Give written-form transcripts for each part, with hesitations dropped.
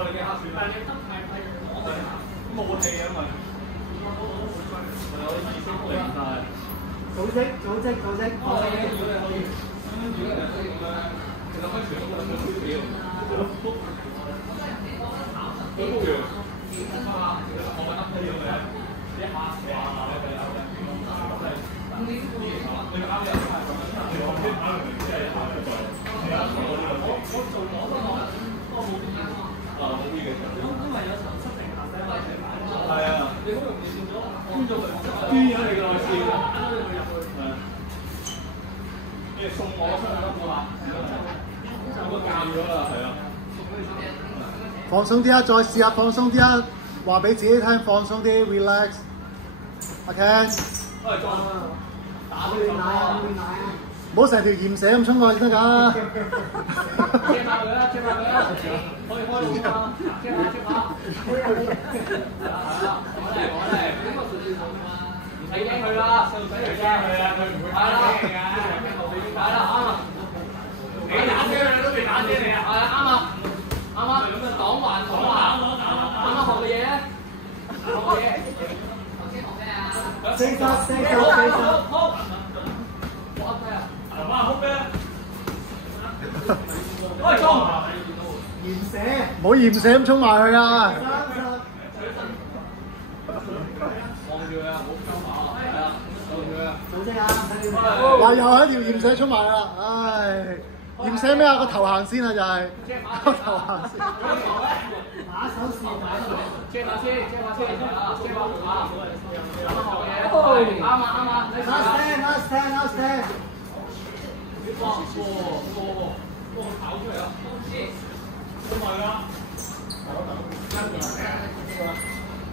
我哋嘅客串，但係你得係冇氣啊嘛。我哋意識嚟晒。組織。可以。跟住咧就可以咁樣，其實可以全部都少少。都冇用。我覺得可以嘅，一下4下咧就有嘅。你啱嘅，你頭先考慮即係考慮在，我做咗都冇啲嘢啊，冇啲嘅時候，因為有時候失定下咧，係啊，你好容易變咗捐咗佢，捐咗你嘅內線，打咗佢入去，你送我出去啦，我話，有個教咗啦，係啊。放鬆啲啊！再試下放鬆啲啊！話俾自己聽，放鬆啲 ，relax。阿 Ken， 打俾你奶啊！唔好成條鹽蛇咁衝過去先得㗎。遮下佢啦，可以開路啊！遮下。係啦，我哋唔使驚佢啦，細路仔嚟啫，係啊，佢唔會打遮嘅。係啦，啱啊！你打遮你都未打遮你啊！係啊，啱啊！啱啊！咁啊，擋還擋下，啱啱學嘅嘢咧，學嘅嘢。頭先學咩啊？四個。好。我噏咩啊？哇！好咩？開衝！鹽蛇，唔好鹽蛇咁衝埋去啊！望住佢啊！唔好交馬啊！係啊，望住佢啊！組織啊！嗱，又係一條鹽蛇衝埋啦！唉，鹽蛇咩啊？個頭行先啊，就係個頭行先。打手試下先，遮下先啊！遮下啱啊！你 Last stand。哇！跑出嚟啊！出埋啦！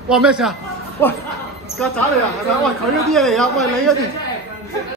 哇！咩事啊？喂，曱甴嚟啊？係咪？喂，佢嗰啲嘢嚟啊！喂，你嗰啲。